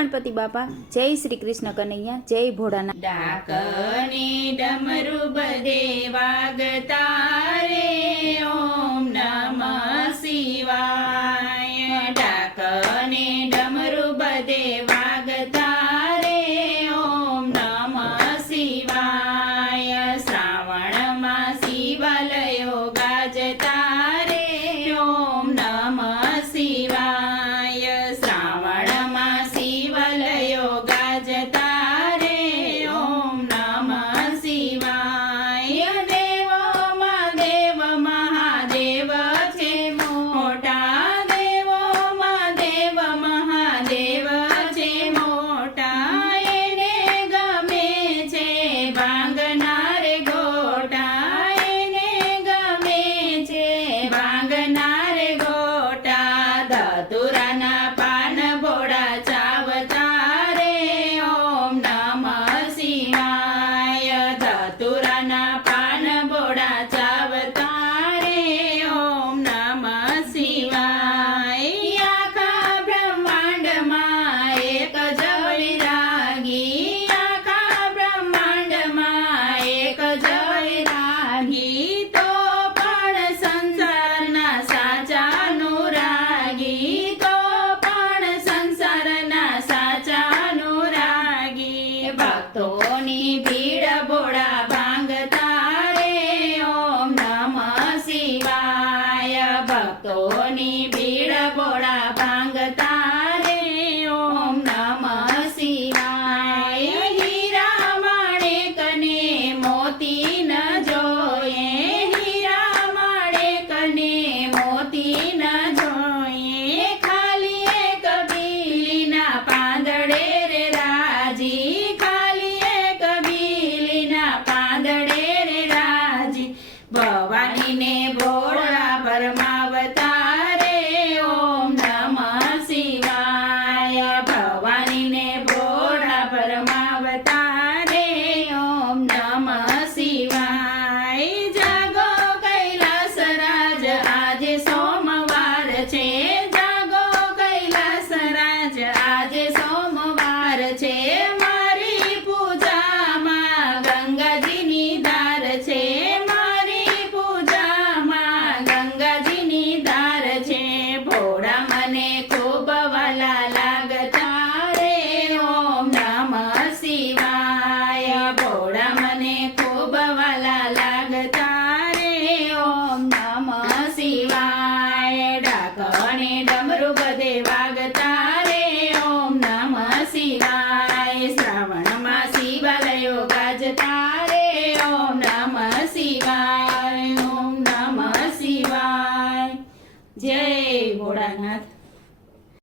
ગણપતિ બાપા, જય શ્રી કૃષ્ણ કનૈયા, જય ભોળાનાથ। ડાકને ડમરુ બધે વાગતા રે, ઓમ નમઃ શિવાય। ડાકને ડમરુ બધે વાગતા રે, ઓમ નમઃ શિવાય। શ્રાવણમાં શિવાલયો ગાજતા રે, ઓમ નમઃ શિવાય। શ્રાવણમાં શિવાલયો ગાજતા રે, ઓમ નમઃ શિવાય। દેવોમાં દેવ મહાદેવ છે મોટા, દેવોમાં દેવ મહાદેવ છે મોટા। એને ગમે છે ભાંગનાર ગોટા, એને ગમે છે ભાંગનાર ગોટા। ધતુરાના પાન ભોળા ચાવતા રે, ઓમ નમઃ શિવાય। ધતુરાના પાન ભોળા ચાવતા રે, ઓમ નમઃ શિવાય। આખા બ્રહ્માંડમાં એક જ વૈરાગી, આખા બ્રહ્માંડમાં એક જ વૈરાગી, તો પણ સંસારના સાચા અનુરાગી, તો પણ સંસારના સાચા અનુરાગી। ભક્તોની ભીડ ભોળા ભાંગતા રે, ઓમ નમઃ શિવાય। ભક્તોની ભીડ ભોળા ભાંગતા રે, ઓમ નમઃ શિવાય। હીરા માણેકને મોતી ન જોઈએ, હીરા માણેકને મોતી ન જોઈએ, ખાલી એક બીલીના પાંદડે રે રાજી, ખાલી એક બીલીના પાંદડે રે રાજી। ભવાનીને ભોળા ભરમાવતા રે, ઓમ નમઃ શિવાય। ભવાનીને ભોળા ભરમાવતા રે, ઓમ નમઃ શિવાય। જાગો કૈલાસ રાજ આજે સોમવાર છે, જાગો કૈલાસ રાજ આજે સોમવાર છે। મારી પૂજામાં ગંગાજીની ધાર છે, મારી પૂજામાં ગંગાજીની ધાર છે। ભોળા મને ખૂબ વાલા લાગતા રે, ઓમ નમઃ શિવાય। ભોળા મને ખૂબ વાલા લાગતા રે, ઓમ નમઃ શિવાય। ડાકણે ડમરુ બધે વાગતા રે, ઓમ નમઃ શિવાય। શ્રાવણમાં શિવાલયો ગાજતા રે, ઓમ નમઃ શિવાય, ઓમ નમઃ શિવાય। જય ભોળાનાથ।